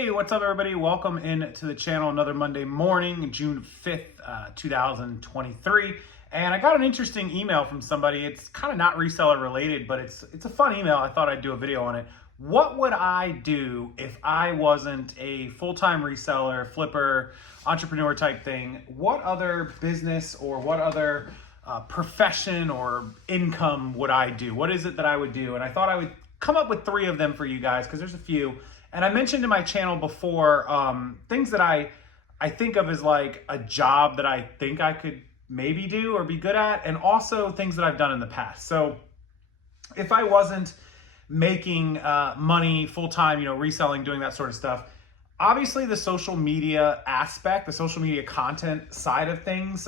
Hey, what's up everybody? Welcome into the channel. Another Monday morning, June 5th, 2023. And I got an interesting email from somebody. It's kind of not reseller related, but it's a fun email. I thought I'd do a video on it. What would I do if I wasn't a full-time reseller, flipper, entrepreneur type thing? What other business or what other profession or income would I do? What is it that I would do? And I thought I would come up with 3 of them for you guys because there's a few. And I mentioned in my channel before things that I think of as like a job that I think I could maybe do or be good at, and also things that I've done in the past. So if I wasn't making money full-time, reselling, doing that sort of stuff, obviously the social media aspect, the social media content side of things,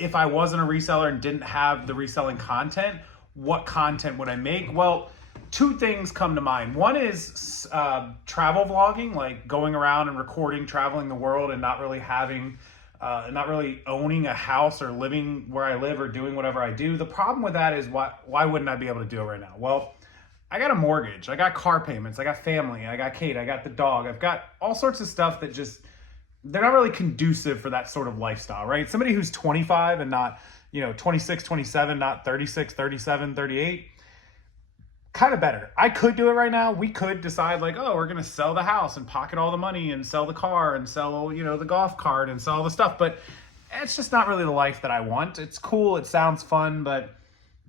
if I wasn't a reseller and didn't have the reselling content, what content would I make? Well, 2 things come to mind. One is travel vlogging, like going around and recording, traveling the world and not really having, not really owning a house or living where I live or doing whatever I do. The problem with that is why wouldn't I be able to do it right now? Well, I got a mortgage, I got car payments, I got family, I got Kate, I got the dog, I've got all sorts of stuff that just, they're not really conducive for that sort of lifestyle, right? Somebody who's 25 and not, 26, 27, not 36, 37, 38, kind of better. I could do it right now. We could decide like, oh, we're going to sell the house and pocket all the money and sell the car and sell, the golf cart and sell all the stuff. But it's just not really the life that I want. It's cool. It sounds fun, but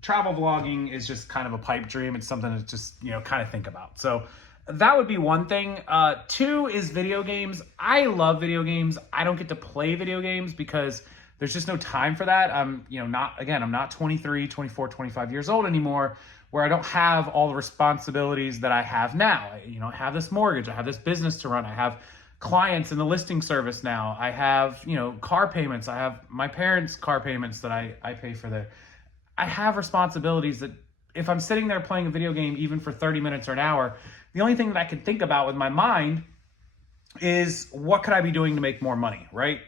travel vlogging is just kind of a pipe dream. It's something to just, kind of think about. So that would be one thing. 2 is video games. I love video games. I don't get to play video games because there's just no time for that. I'm not 23, 24, 25 years old anymore, where I don't have all the responsibilities that I have now. I have this mortgage, I have this business to run, I have clients in the listing service now, I have, car payments, I have my parents' car payments that I pay for I have responsibilities that if I'm sitting there playing a video game, even for 30 minutes or an hour, the only thing that I can think about with my mind is what could I be doing to make more money, right?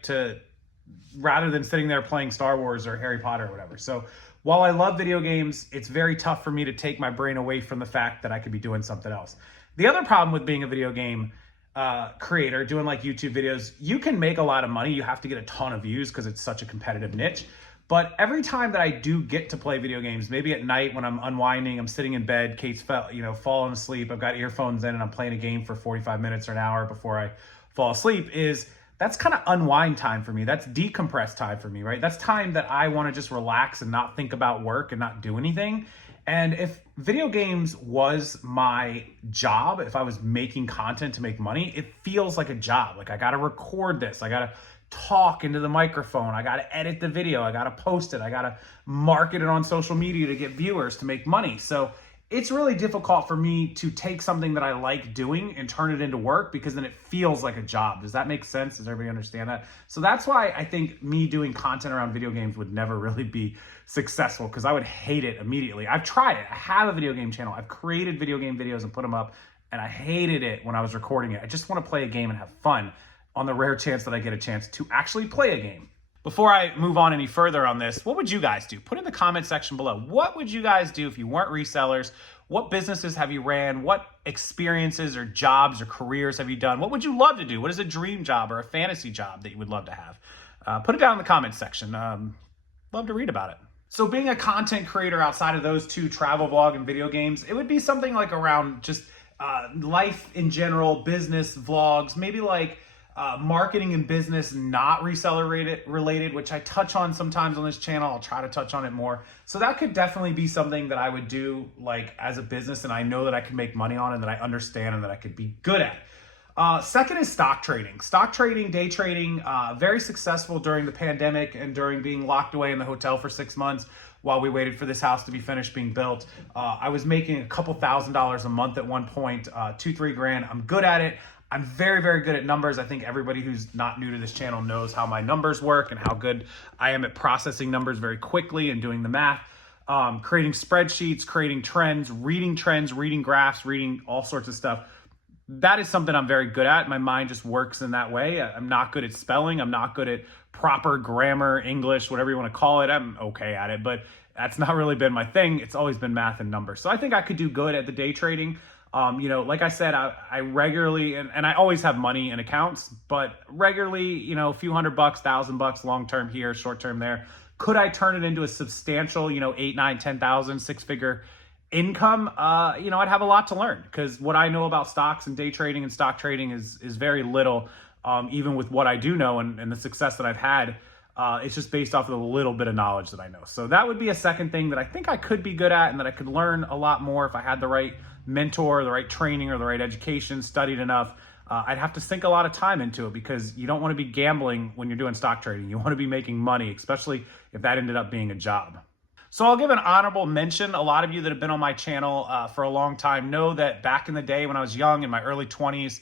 Rather than sitting there playing Star Wars or Harry Potter or whatever. So while I love video games, it's very tough for me to take my brain away from the fact that I could be doing something else. The other problem with being a video game creator, doing like YouTube videos, you can make a lot of money. You have to get a ton of views because it's such a competitive niche. But every time that I do get to play video games, maybe at night when I'm unwinding, I'm sitting in bed, Kate's falling asleep, I've got earphones in and I'm playing a game for 45 minutes or an hour before I fall asleep, that's kind of unwind time for me. That's decompress time for me, right? That's time that I want to just relax and not think about work and not do anything. And if video games was my job, if I was making content to make money, it feels like a job. Like I got to record this. I got to talk into the microphone. I got to edit the video. I got to post it. I got to market it on social media to get viewers to make money. So it's really difficult for me to take something that I like doing and turn it into work because then it feels like a job. Does that make sense? Does everybody understand that? So that's why I think me doing content around video games would never really be successful because I would hate it immediately. I've tried it. I have a video game channel. I've created video game videos and put them up, and I hated it when I was recording it. I just want to play a game and have fun on the rare chance that I get a chance to actually play a game. Before I move on any further on this, what would you guys do? Put in the comment section below. What would you guys do if you weren't resellers? What businesses have you ran? What experiences or jobs or careers have you done? What would you love to do? What is a dream job or a fantasy job that you would love to have? Put it down in the comment section. Love to read about it. So being a content creator outside of those 2, travel vlog and video games, it would be something like around just life in general, business vlogs, maybe like marketing and business, not reseller related, which I touch on sometimes on this channel. I'll try to touch on it more. So that could definitely be something that I would do like as a business, and I know that I can make money on and that I understand and that I could be good at. Second is stock trading. Stock trading, day trading, very successful during the pandemic and during being locked away in the hotel for 6 months while we waited for this house to be finished being built. I was making a couple $1,000s a month at one point, 2-3 grand. I'm good at it. I'm very, very good at numbers. I think everybody who's not new to this channel knows how my numbers work and how good I am at processing numbers very quickly and doing the math, creating spreadsheets, creating trends, reading graphs, reading all sorts of stuff. That is something I'm very good at. My mind just works in that way. I'm not good at spelling. I'm not good at proper grammar, English, whatever you want to call it. I'm okay at it, but that's not really been my thing. It's always been math and numbers. So I think I could do good at the day trading. Like I said, I regularly, and I always have money in accounts, but regularly, a few $100, $1,000 long-term here, short-term there. Could I turn it into a substantial, 8, 9, 10,000, six-figure income? I'd have a lot to learn, because what I know about stocks and day trading and stock trading is very little. Even with what I do know and the success that I've had, it's just based off of the little bit of knowledge that I know. So that would be a second thing that I think I could be good at, and that I could learn a lot more if I had the right mentor, the right training, or the right education, studied enough. I'd have to sink a lot of time into it, because you don't want to be gambling when you're doing stock trading. You want to be making money, especially if that ended up being a job. So I'll give an honorable mention. A lot of you that have been on my channel for a long time know that back in the day when I was young, in my early 20s,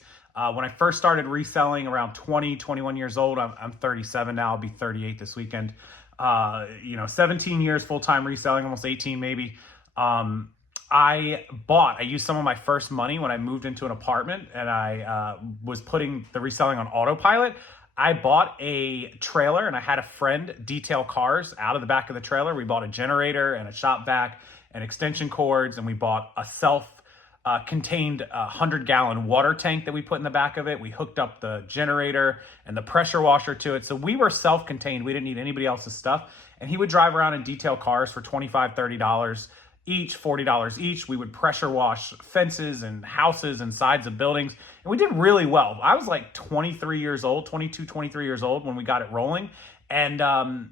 when I first started reselling around 20, 21 years old, I'm 37 now, I'll be 38 this weekend. 17 years full-time reselling, almost 18 maybe. I used some of my first money when I moved into an apartment, and I was putting the reselling on autopilot. I bought a trailer, and I had a friend detail cars out of the back of the trailer. We bought a generator and a shop vac and extension cords, and we bought a self-contained 100-gallon water tank that we put in the back of it. We hooked up the generator and the pressure washer to it. So we were self-contained. We didn't need anybody else's stuff. And he would drive around and detail cars for $25, $30 each, $40 each. We would pressure wash fences and houses and sides of buildings. And we did really well. I was like 23 years old, 22, 23 years old when we got it rolling. And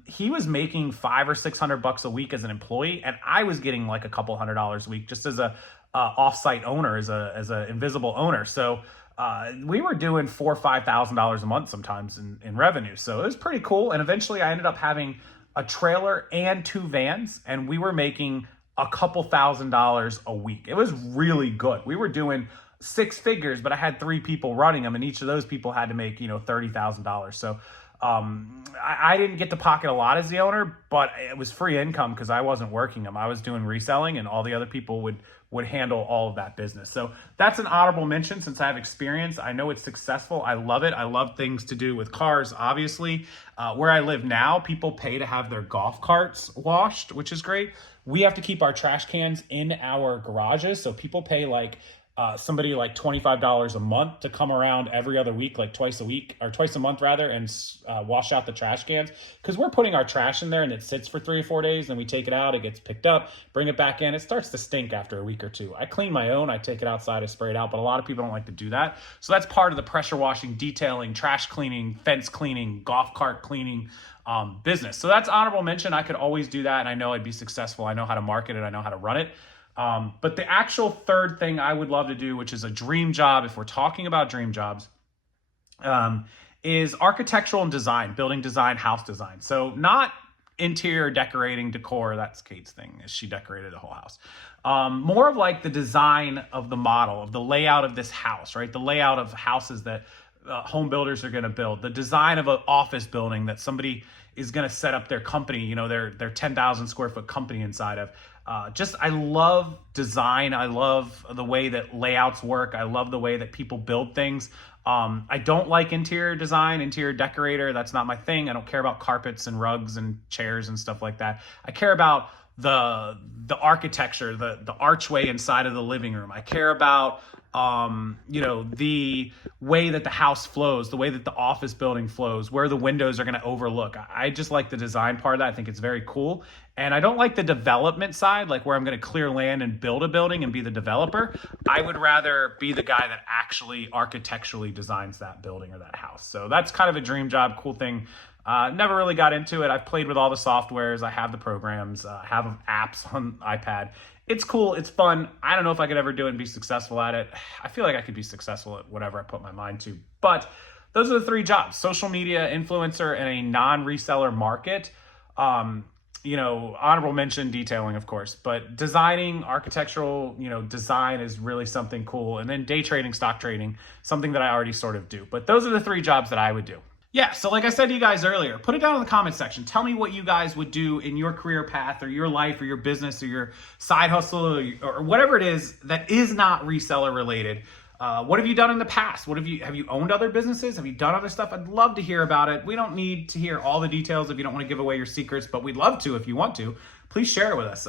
he was making $500 or $600 a week as an employee. And I was getting like a couple $100 a week just as a offsite owner, as a invisible owner. So we were doing $4,000 or $5,000 a month sometimes in revenue. So it was pretty cool. And eventually I ended up having a trailer and 2 vans, and we were making a couple $1,000s a week. It was really good. We were doing 6 figures, but I had 3 people running them, and each of those people had to make, $30,000. So I didn't get to pocket a lot as the owner, but it was free income because I wasn't working them. I was doing reselling, and all the other people would handle all of that business. So that's an honorable mention since I have experience. I know it's successful. I love it. I love things to do with cars, obviously. Where I live now, people pay to have their golf carts washed, which is great. We have to keep our trash cans in our garages. So people pay somebody like $25 a month to come around every other week, like twice a month rather, and wash out the trash cans, because we're putting our trash in there and it sits for 3 or 4 days, and we take it out, it gets picked up, bring it back in, it starts to stink after a week or two. I clean my own, I take it outside, I spray it out, but a lot of people don't like to do that. So that's part of the pressure washing, detailing, trash cleaning, fence cleaning, golf cart cleaning business. So that's honorable mention. I could always do that, and I know I'd be successful. I know how to market it, I know how to run it. But the actual third thing I would love to do, which is a dream job, if we're talking about dream jobs, is architectural and design, building design, house design. So not interior decorating, decor. That's Kate's thing, is she decorated the whole house. More of like the design of the model, of the layout of this house, right? The layout of houses that home builders are going to build, the design of an office building that somebody is going to set up their company, their 10,000 square foot company inside of. I love design. I love the way that layouts work. I love the way that people build things. I don't like interior design, interior decorator. That's not my thing. I don't care about carpets and rugs and chairs and stuff like that. I care about the architecture, the archway inside of the living room. I care about the way that the house flows, the way that the office building flows, where the windows are going to overlook. I just like the design part of that. I think it's very cool. And I don't like the development side, like where I'm going to clear land and build a building and be the developer. I would rather be the guy that actually architecturally designs that building or that house. So that's kind of a dream job, cool thing. Never really got into it. I've played with all the softwares. I have the programs, have apps on iPad. It's cool. It's fun. I don't know if I could ever do it and be successful at it. I feel like I could be successful at whatever I put my mind to. But those are the 3 jobs: social media, influencer, and a non-reseller market. Honorable mention detailing, of course, but designing, architectural, design is really something cool. And then day trading, stock trading, something that I already sort of do. But those are the 3 jobs that I would do. Yeah, so like I said to you guys earlier, put it down in the comment section. Tell me what you guys would do in your career path or your life or your business or your side hustle or whatever it is that is not reseller related. What have you done in the past? Have you owned other businesses? Have you done other stuff? I'd love to hear about it. We don't need to hear all the details if you don't want to give away your secrets, but we'd love to if you want to. Please share it with us.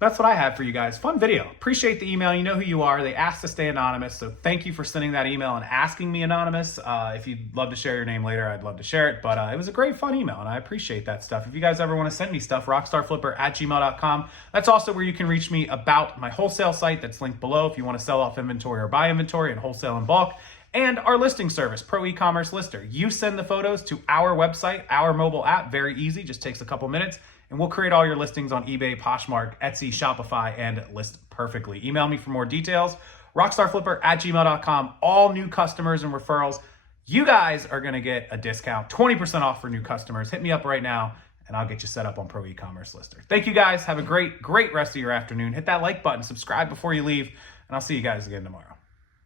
That's what I have for you guys. Fun video. Appreciate the email. You know who you are. They asked to stay anonymous, so thank you for sending that email and asking me anonymous. If you'd love to share your name later, I'd love to share it, but it was a great, fun email, and I appreciate that stuff. If you guys ever want to send me stuff, rockstarflipper@gmail.com. That's also where you can reach me about my wholesale site that's linked below if you want to sell off inventory or buy inventory and wholesale in bulk. And our listing service, ProEcommercelister. You send the photos to our website, our mobile app, very easy, just takes a couple minutes, and we'll create all your listings on eBay, Poshmark, Etsy, Shopify, and list perfectly. Email me for more details, rockstarflipper@gmail.com. All new customers and referrals, you guys are gonna get a discount, 20% off for new customers. Hit me up right now, and I'll get you set up on ProEcommercelister. Thank you guys, have a great rest of your afternoon. Hit that like button, subscribe before you leave, and I'll see you guys again tomorrow.